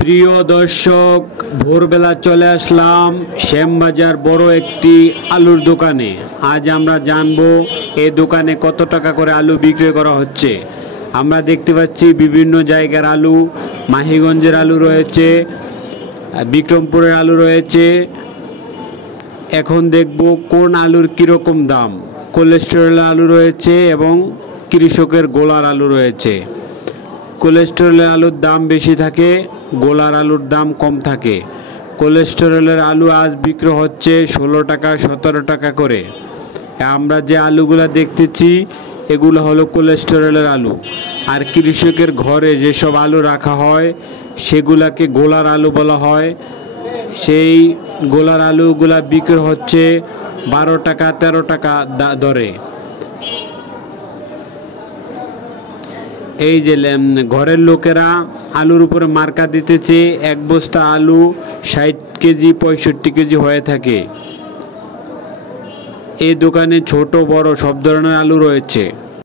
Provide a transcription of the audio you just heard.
প্রিয় দর্শক, ভোরবেলা চলে আসলাম শ্যামবাজার বড় একটি আলুর দোকানে। আজ আমরা জানবো এই দোকানে কত টাকা করে আলু বিক্রি করা হচ্ছে। আমরা দেখতে পাচ্ছি বিভিন্ন জায়গার আলু, মাহিগঞ্জের আলু রয়েছে, বিক্রমপুরের আলু রয়েছে। এখন দেখব কোন আলুর কীরকম দাম। কোলেস্টেরলের আলু রয়েছে এবং কৃষকের গোলার আলু রয়েছে। কোলেস্টেরলের আলুর দাম বেশি থাকে, গোলার আলুর দাম কম থাকে। কোলেস্টেরলের আলু আজ বিক্রি হচ্ছে 16 টাকা 17 টাকা করে। আমরা যে আলুগুলো দেখতেছি এগুলো হলো কোলেস্টেরলের আলু। আর কৃষকের ঘরে যেসব আলু রাখা হয় সেগুলাকে গোলার আলু বলা হয়। সেই গোলার আলুগুলা বিক্রি হচ্ছে 12 টাকা 13 টাকা দরে। এই যে ঘরের লোকেরা আলুর উপরে মার্কা দিতেছে। এক বস্তা আলু 60 কেজি 65 কেজি হয়ে থাকে। এই দোকানে ছোট বড় সব ধরনের আলু রয়েছে।